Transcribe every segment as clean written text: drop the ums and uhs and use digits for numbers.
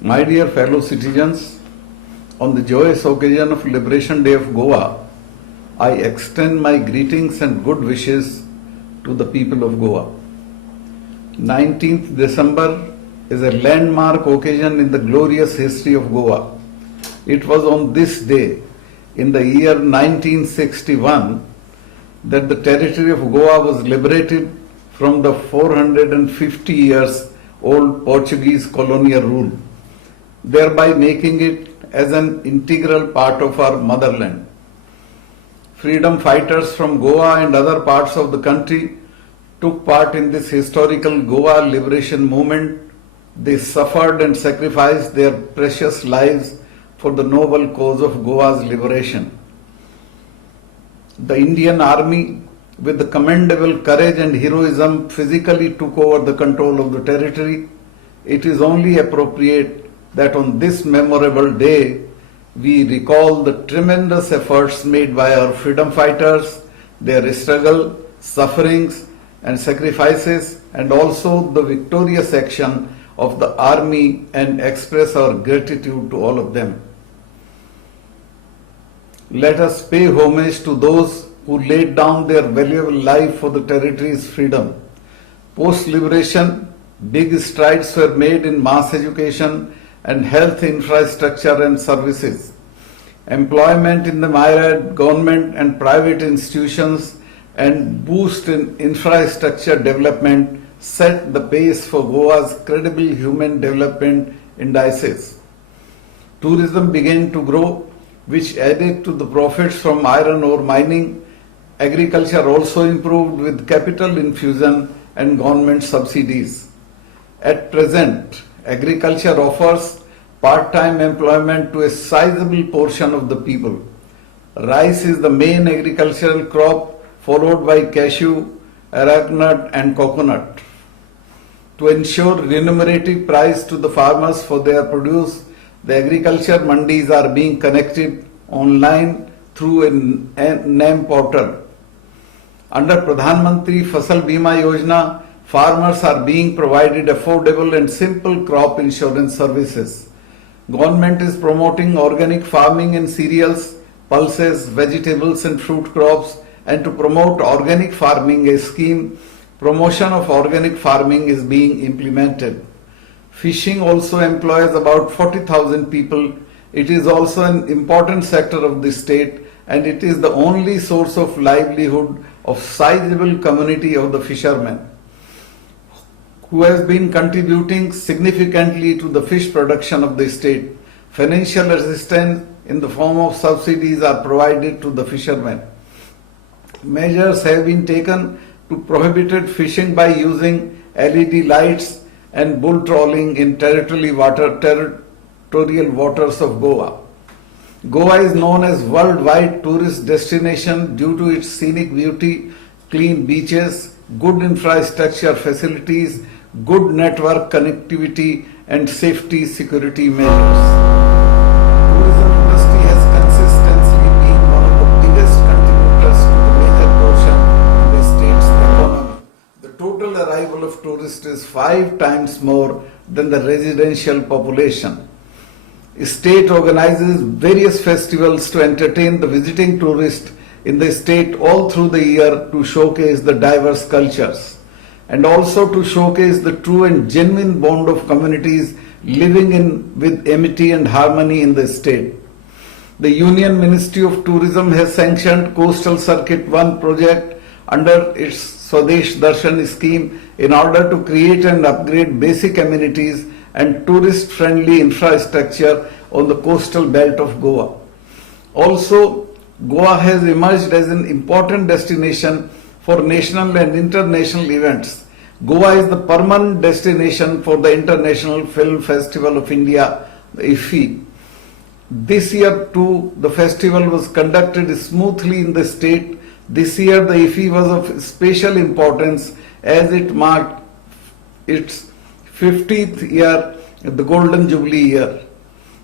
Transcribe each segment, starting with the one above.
My dear fellow citizens, on the joyous occasion of Liberation Day of Goa, I extend my greetings and good wishes to the people of Goa. 19th December is a landmark occasion in the glorious history of Goa. It was on this day, in the year 1961, that the territory of Goa was liberated from the 450 years old Portuguese colonial rule, thereby making it as an integral part of our motherland. Freedom fighters from Goa and other parts of the country took part in this historical Goa liberation movement. They suffered and sacrificed their precious lives for the noble cause of Goa's liberation. The Indian Army, with the commendable courage and heroism, physically took over the control of the territory. It is only appropriate that on this memorable day, we recall the tremendous efforts made by our freedom fighters, their struggle, sufferings and sacrifices, and also the victorious action of the army, and express our gratitude to all of them. Let us pay homage to those who laid down their valuable life for the territory's freedom. Post-liberation, big strides were made in mass education and health infrastructure and services. Employment in the myriad government and private institutions and boost in infrastructure development set the pace for Goa's credible human development indices. Tourism began to grow, which added to the profits from iron ore mining. Agriculture also improved with capital infusion and government subsidies. At present, agriculture offers part-time employment to a sizable portion of the people. Rice is the main agricultural crop, followed by cashew, arecanut and coconut. To ensure remunerative price to the farmers for their produce, the agriculture mandis are being connected online through a NAM portal. Under Pradhan Mantri Fasal Bima Yojana, farmers are being provided affordable and simple crop insurance services. Government is promoting organic farming in cereals, pulses, vegetables and fruit crops, and to promote organic farming, a scheme promotion of organic farming is being implemented. Fishing also employs about 40,000 people. It is also an important sector of the state, and it is the only source of livelihood of sizable community of the fishermen, who has been contributing significantly to the fish production of the state. Financial assistance in the form of subsidies are provided to the fishermen. Measures have been taken to prohibit fishing by using LED lights and bull trawling in territorial waters of Goa. Goa is known as worldwide tourist destination due to its scenic beauty, clean beaches, good infrastructure facilities, good network connectivity and safety security measures. Tourism industry has consistently been one of the biggest contributors to the major portion of the state's economy. The total arrival of tourists is 5 times more than the residential population. State organizes various festivals to entertain the visiting tourist in the state all through the year to showcase the diverse cultures, and also to showcase the true and genuine bond of communities living with amity and harmony in the state. The Union Ministry of Tourism has sanctioned Coastal Circuit 1 project under its Swadesh Darshan scheme in order to create and upgrade basic amenities and tourist-friendly infrastructure on the coastal belt of Goa. Also, Goa has emerged as an important destination for national and international events. Goa is the permanent destination for the International Film Festival of India, the IFFI. This year too, the festival was conducted smoothly in the state. This year, the IFFI was of special importance as it marked its 50th year, the Golden Jubilee year.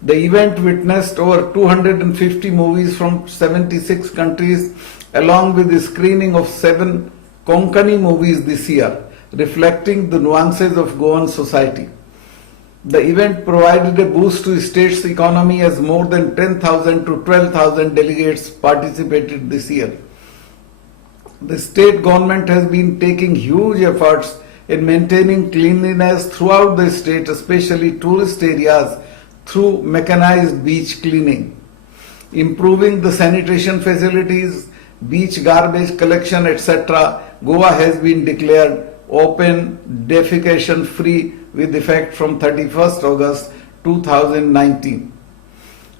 The event witnessed over 250 movies from 76 countries, along with the screening of 7 Konkani movies this year, reflecting the nuances of Goan society. The event provided a boost to the state's economy as more than 10,000 to 12,000 delegates participated this year. The state government has been taking huge efforts in maintaining cleanliness throughout the state, especially tourist areas, through mechanized beach cleaning, improving the sanitation facilities, beach garbage collection, etc. Goa has been declared open defecation free with effect from 31st August 2019.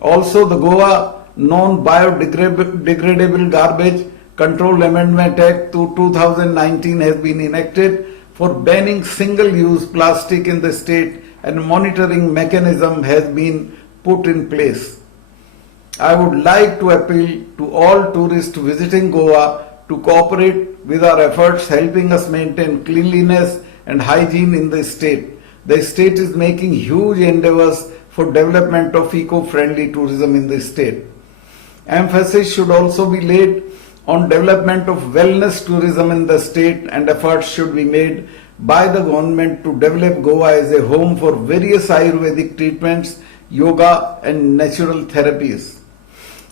Also, the Goa Non-Biodegradable Garbage Control Amendment Act 2019 has been enacted for banning single-use plastic in the state, and monitoring mechanism has been put in place. I would like to appeal to all tourists visiting Goa to cooperate with our efforts helping us maintain cleanliness and hygiene in the state. The state is making huge endeavors for development of eco-friendly tourism in the state. Emphasis should also be laid on development of wellness tourism in the state, and efforts should be made by the government to develop Goa as a home for various Ayurvedic treatments, yoga and natural therapies.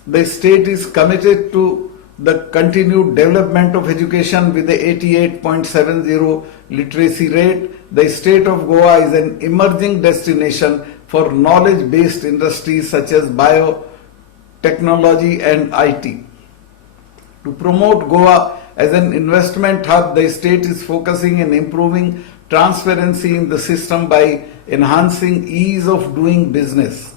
The state is committed to the continued development of education with the 88.70 literacy rate. The state of Goa is an emerging destination for knowledge-based industries such as biotechnology and IT. To promote Goa as an investment hub, the state is focusing on improving transparency in the system by enhancing ease of doing business.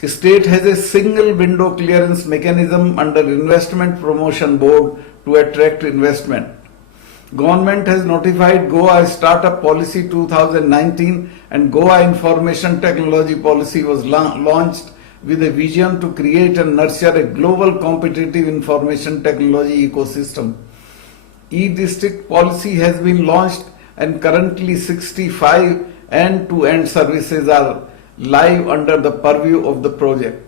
The state has a single window clearance mechanism under Investment Promotion Board to attract investment. Government has notified Goa Startup Policy 2019 and Goa Information Technology Policy was launched with a vision to create and nurture a global competitive information technology ecosystem. E-District policy has been launched and currently 65 end-to-end services are live under the purview of the project.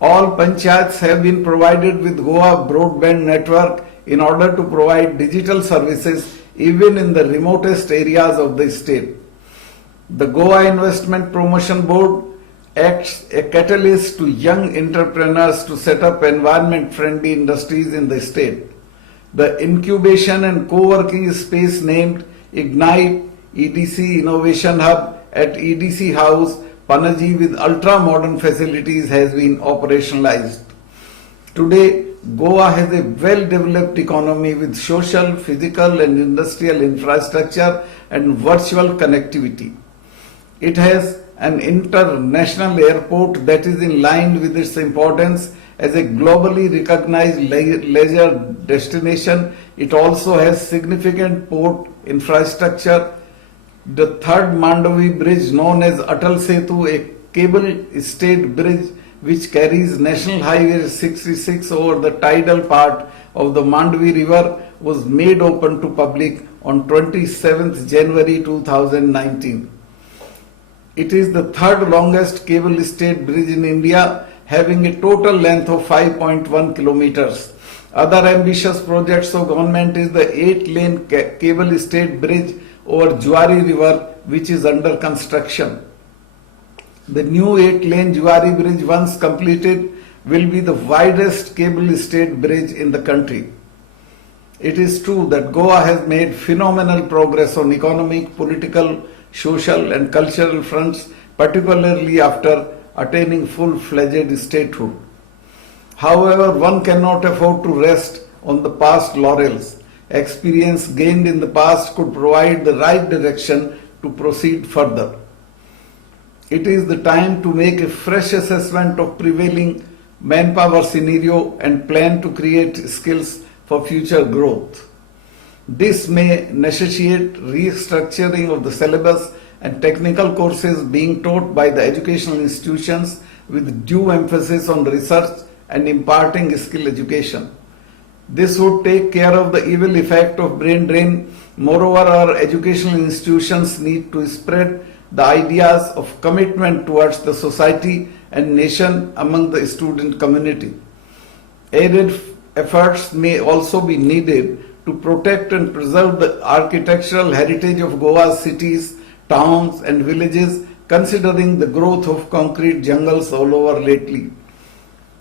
All panchayats have been provided with Goa broadband network in order to provide digital services even in the remotest areas of the state. The Goa Investment Promotion Board acts a catalyst to young entrepreneurs to set up environment-friendly industries in the state. The incubation and co-working space named Ignite EDC Innovation Hub at EDC House, Panaji, with ultra-modern facilities has been operationalized. Today, Goa has a well-developed economy with social, physical and industrial infrastructure and virtual connectivity. It has an international airport that is in line with its importance as a globally recognized leisure destination. It also has significant port infrastructure. The third Mandavi bridge, known as Atal Setu, a cable-stayed bridge which carries National Highway 66 over the tidal part of the Mandavi River, was made open to public on 27th January 2019. It is the third longest cable-stayed bridge in India, having a total length of 5.1 kilometers. Other ambitious projects of government is the 8-lane cable-stayed bridge over Juari River, which is under construction. The new 8-lane Juari bridge, once completed, will be the widest cable-stayed bridge in the country. It is true that Goa has made phenomenal progress on economic, political, social and cultural fronts, particularly after attaining full-fledged statehood. However, one cannot afford to rest on the past laurels. Experience gained in the past could provide the right direction to proceed further. It is the time to make a fresh assessment of prevailing manpower scenario and plan to create skills for future growth. This may necessitate restructuring of the syllabus and technical courses being taught by the educational institutions with due emphasis on research and imparting skill education. This would take care of the evil effect of brain drain. Moreover, our educational institutions need to spread the ideas of commitment towards the society and nation among the student community. Aided efforts may also be needed to protect and preserve the architectural heritage of Goa's cities, towns and villages, considering the growth of concrete jungles all over lately.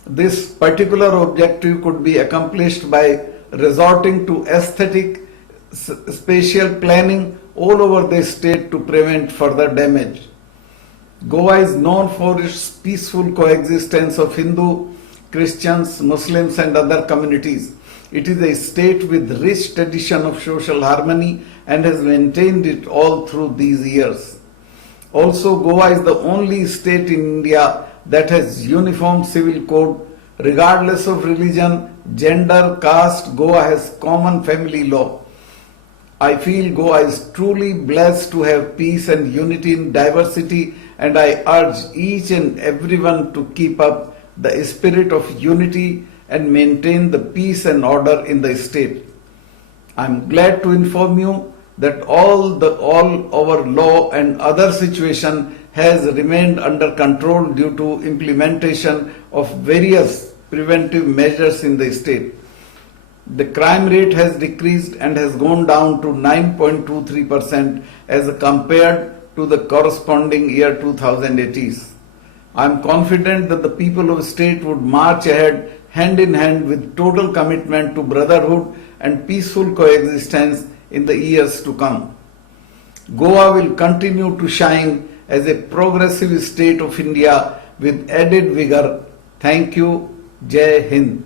This particular objective could be accomplished by resorting to aesthetic spatial planning all over the state to prevent further damage. Goa is known for its peaceful coexistence of Hindu, Christians, Muslims and other communities. It is a state with rich tradition of social harmony and has maintained it all through these years. Also, Goa is the only state in India that has uniform civil code. Regardless of religion, gender, caste, Goa has common family law. I feel Goa is truly blessed to have peace and unity in diversity, and I urge each and everyone to keep up the spirit of unity and maintain the peace and order in the state. I am glad to inform you that all our law and other situation has remained under control due to implementation of various preventive measures in the state. The crime rate has decreased and has gone down to 9.23% as compared to the corresponding year 2018. I am confident that the people of the state would march ahead hand in hand with total commitment to brotherhood and peaceful coexistence in the years to come. Goa will continue to shine as a progressive state of India with added vigor. Thank you. Jai Hind.